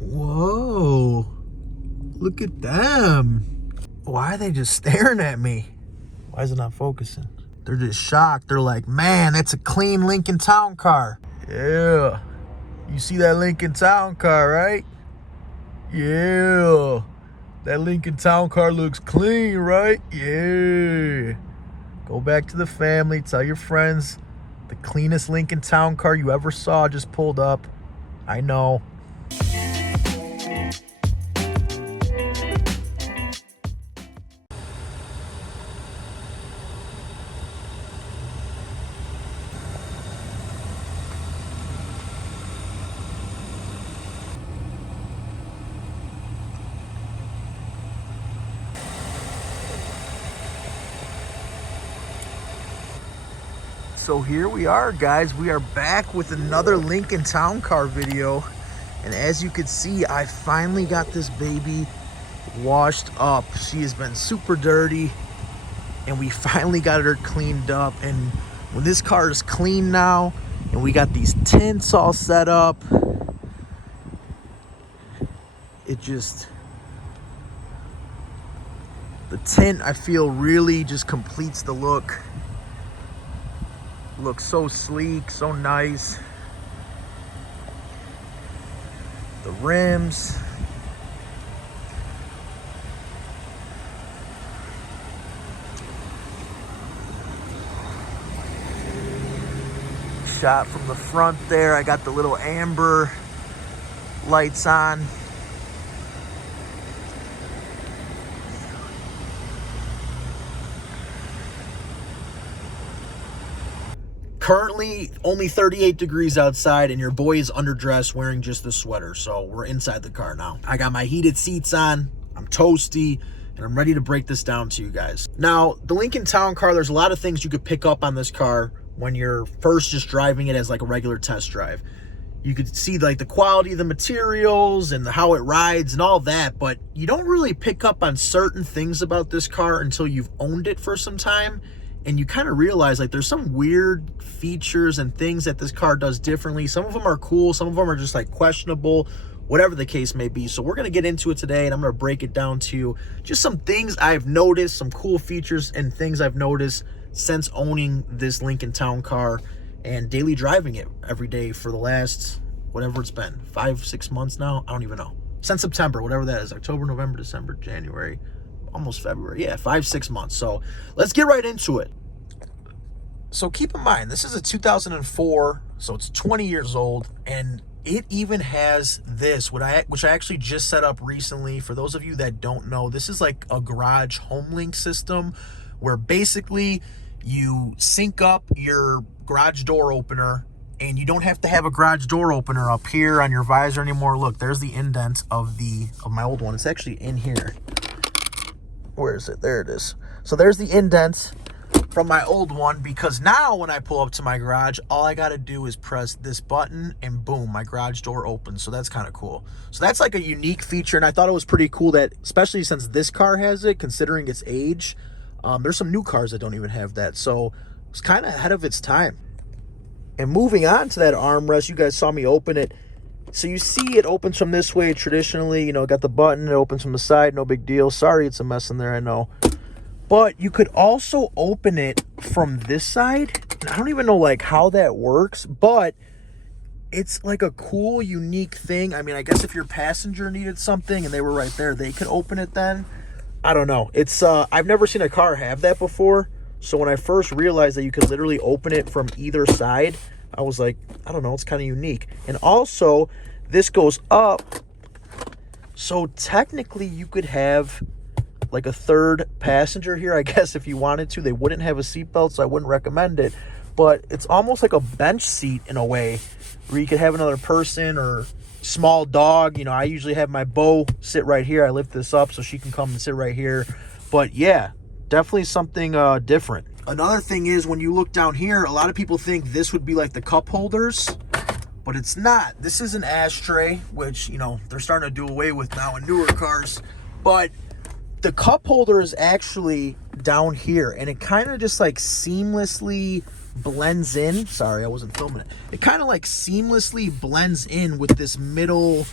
Whoa, look at them. Why are they just staring at me? Why is it not focusing? They're just shocked. They're like, man, that's a clean Lincoln Town Car. Yeah. You see that Lincoln Town Car, right? Yeah. That Lincoln Town Car looks clean, right? Yeah. Go back to the family. Tell your friends the cleanest Lincoln Town Car you ever saw just pulled up. I know. So here we are, guys. We are back with another Lincoln Town Car video. And as you can see, I finally got this baby washed up. She has been super dirty, and we finally got her cleaned up. And when this car is clean now, and we got these tints all set up, it just, the tint, I feel, really just completes the look. Looks so sleek, so nice. The rims. Shot from the front there. I got the little amber lights on. Currently only 38 degrees outside, and your boy is underdressed wearing just the sweater. So we're inside the car now. I got my heated seats on. I'm toasty, and I'm ready to break this down to you guys. Now, the Lincoln Town Car, there's a lot of things you could pick up on this car when you're first just driving it as like a regular test drive. You could see like the quality of the materials and how it rides and all that, but you don't really pick up on certain things about this car until you've owned it for some time. And you kind of realize like there's some weird features and things that this car does differently. Some of them are cool, some of them are just like questionable, whatever the case may be. So we're going to get into it today, and I'm going to break it down to just some things I've noticed, some cool features and things I've noticed since owning this Lincoln Town Car and daily driving it every day for the last, whatever it's been, 5-6 months now. I don't even know. Since September, whatever that is, October, November, December, January, almost February. Yeah, 5-6 months. So let's get right into it. So keep in mind, this is a 2004, so it's 20 years old, and it even has this, which I actually just set up recently. For those of you that don't know, this is like a garage home link system where basically you sync up your garage door opener, and you don't have to have a garage door opener up here on your visor anymore. Look, there's the indent of my old one. It's actually in here. Where is it? There it is. So there's the indent from my old one, because now when I pull up to my garage, all I got to do is press this button and boom, my garage door opens. So that's kind of cool. So that's like a unique feature, and I thought it was pretty cool that, especially since this car has it, considering its age, there's some new cars that don't even have that. So it's kind of ahead of its time. And moving on to that armrest, you guys saw me open it. So you see it opens from this way traditionally, you know, got the button, it opens from the side, no big deal. Sorry, it's a mess in there, I know. But you could also open it from this side. And I don't even know like how that works, but it's like a cool, unique thing. I mean, I guess if your passenger needed something and they were right there, they could open it then. I don't know. It's I've never seen a car have that before. So when I first realized that you could literally open it from either side, I was like, I don't know, it's kind of unique. And also, this goes up. So technically, you could have like a third passenger here, I guess, if you wanted to. They wouldn't have a seatbelt, so I wouldn't recommend it. But it's almost like a bench seat in a way, where you could have another person or small dog. You know, I usually have my beau sit right here. I lift this up so she can come and sit right here. But yeah, definitely something different. Another thing is, when you look down here, a lot of people think this would be like the cup holders, but it's not. This is an ashtray, which, you know, they're starting to do away with now in newer cars. But the cup holder is actually down here, and it kind of just like seamlessly blends in. Sorry, I wasn't filming it. It kind of like seamlessly blends in with this middle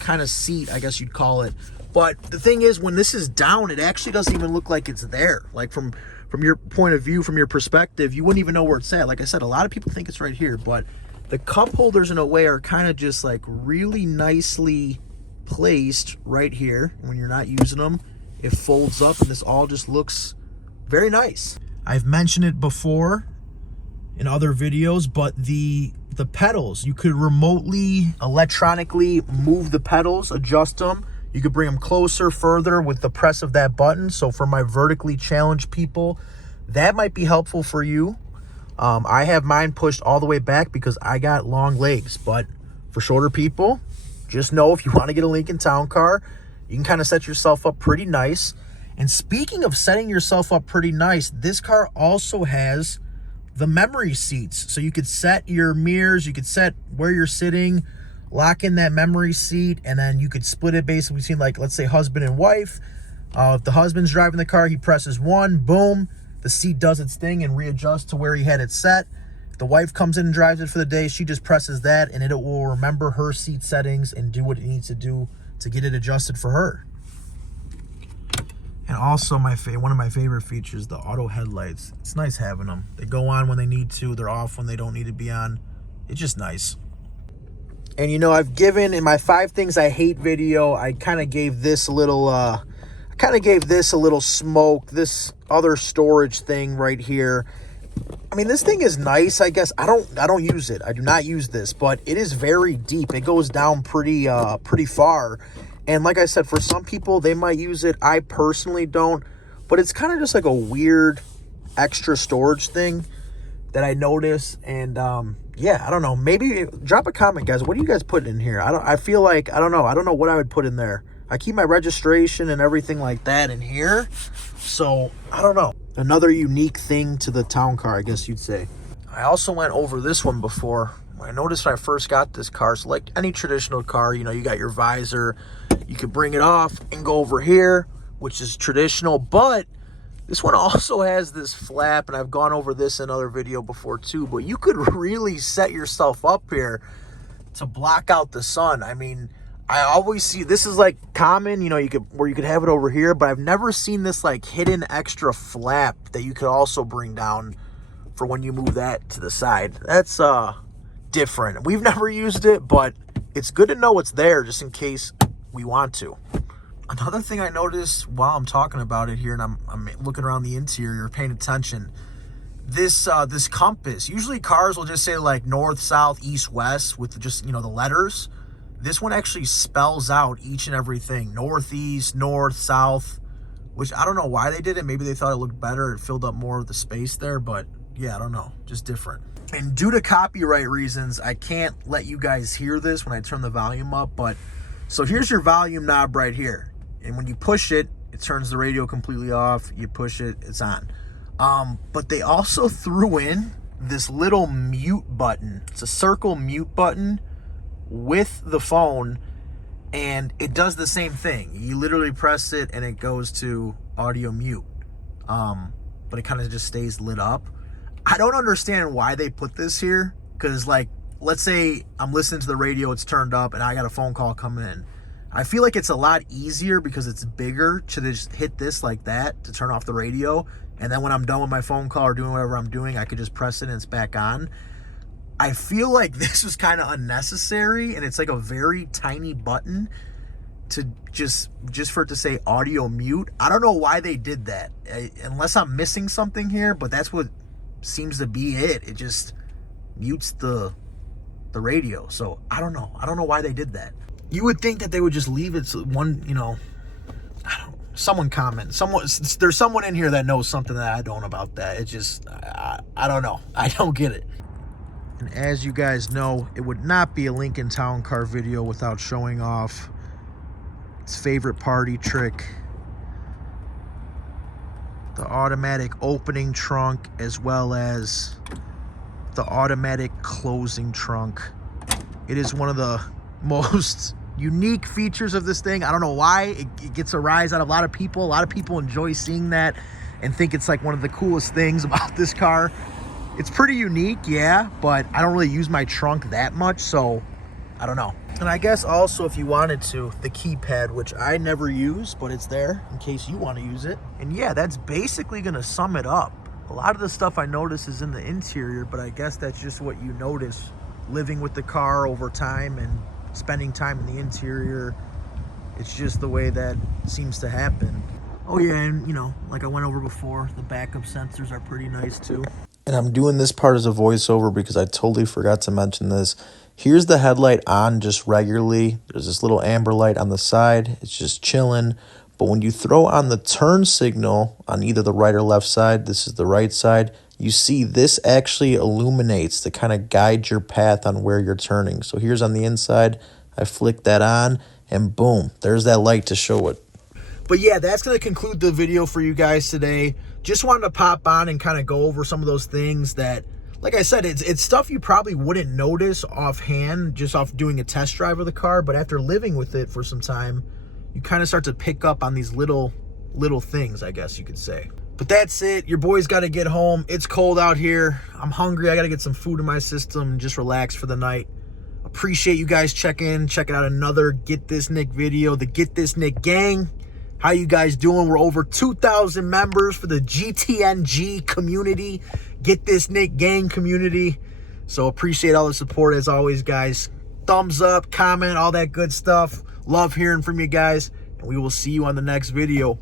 kind of seat, I guess you'd call it. But the thing is, when this is down, it actually doesn't even look like it's there. Like from your point of view, from your perspective, you wouldn't even know where it's at. Like I said, a lot of people think it's right here, but the cup holders in a way are kind of just like really nicely placed right here. When you're not using them, it folds up and this all just looks very nice. I've mentioned it before in other videos, but the pedals, you could remotely, electronically move the pedals, adjust them. You could bring them closer, further with the press of that button. So for my vertically challenged people, that might be helpful for you. I have mine pushed all the way back because I got long legs, but for shorter people, just know if you want to get a Lincoln Town Car, you can kind of set yourself up pretty nice. And speaking of setting yourself up pretty nice, this car also has the memory seats. So you could set your mirrors, you could set where you're sitting, lock in that memory seat, and then you could split it basically between, like, let's say husband and wife. If the husband's driving the car, he presses 1, boom, the seat does its thing and readjusts to where he had it set. If the wife comes in and drives it for the day, she just presses that and it will remember her seat settings and do what it needs to do to get it adjusted for her. And also one of my favorite features, the auto headlights. It's nice having them. They go on when they need to, they're off when they don't need to be on. It's just nice. And you know, I've given in my 5 things I hate video, I kind of gave this a little smoke, this other storage thing right here. I mean, this thing is nice, I guess. I don't use it. I do not use this, but it is very deep. It goes down pretty far. And like I said, for some people, they might use it. I personally don't, but it's kind of just like a weird extra storage thing that I notice. And yeah, I don't know. Maybe drop a comment, guys. What do you guys put in here? I don't know what I would put in there. I keep my registration and everything like that in here. So I don't know. Another unique thing to the Town Car, I guess you'd say. I also went over this one before. I noticed when I first got this car, so like any traditional car, you know, you got your visor, you could bring it off and go over here, which is traditional, but this one also has this flap, and I've gone over this in another video before too, but you could really set yourself up here to block out the sun. I mean, I always see, this is like common, you know, you could have it over here, but I've never seen this like hidden extra flap that you could also bring down for when you move that to the side. That's different. We've never used it, but it's good to know it's there just in case we want to. Another thing I noticed while I'm talking about it here, and I'm looking around the interior, paying attention, this compass, usually cars will just say like north, south, east, west with just, you know, the letters. This one actually spells out each and everything, northeast, north, south, which I don't know why they did it. Maybe they thought it looked better. It filled up more of the space there, but yeah, I don't know, just different. And due to copyright reasons, I can't let you guys hear this when I turn the volume up, but so here's your volume knob right here. And when you push it, it turns the radio completely off. You push it, it's on. But they also threw in this little mute button. It's a circle mute button with the phone, and it does the same thing. You literally press it and it goes to audio mute. But it kind of just stays lit up. I don't understand why they put this here, because like, let's say I'm listening to the radio, it's turned up, and I got a phone call coming in. I feel like it's a lot easier because it's bigger to just hit this like that to turn off the radio, and then when I'm done with my phone call or doing whatever I'm doing, I could just press it and it's back on. I feel like this was kind of unnecessary, and it's like a very tiny button to just for it to say audio mute. I don't know why they did that, unless I'm missing something here, but that's what seems to be it. It just mutes the radio. So I don't know why they did that. You would think that they would just leave it one, you know, someone comment. There's someone in here that knows something that I don't about that. It's just, I don't know. I don't get it. And as you guys know, it would not be a Lincoln Town Car video without showing off its favorite party trick. The automatic opening trunk, as well as the automatic closing trunk. It is one of the most unique features of this thing. I don't know why it gets a rise out of a lot of people. A lot of people enjoy seeing that. and think it's like one of the coolest things about this car. It's pretty unique, yeah, but I don't really use my trunk that much, so I don't know. And I guess also, if you wanted to, the keypad, which I never use, but it's there in case you want to use it. And yeah, that's basically gonna sum it up. A lot of the stuff I notice is in the interior, but I guess that's just what you notice living with the car over time and spending time in the interior. It's just the way that seems to happen. Oh yeah, and you know, like I went over before, the backup sensors are pretty nice too. And I'm doing this part as a voiceover because I totally forgot to mention this. Here's the headlight on just regularly. There's this little amber light on the side. It's just chilling. But when you throw on the turn signal on either the right or left side, this is the right side, you see this actually illuminates to kind of guide your path on where you're turning. So here's on the inside, I flick that on, and boom, there's that light to show it. But yeah, that's going to conclude the video for you guys today. Just wanted to pop on and kind of go over some of those things that, like I said, it's stuff you probably wouldn't notice offhand just off doing a test drive of the car, but after living with it for some time, you kind of start to pick up on these little things, I guess you could say. But that's it. Your boy's got to get home. It's cold out here. I'm hungry. I got to get some food in my system and just relax for the night. Appreciate you guys checking out another Get This Nick video, the Get This Nick gang. How you guys doing? We're over 2,000 members for the GTNG community, Get This Nick gang community. So appreciate all the support as always, guys. Thumbs up, comment, all that good stuff. Love hearing from you guys, and we will see you on the next video.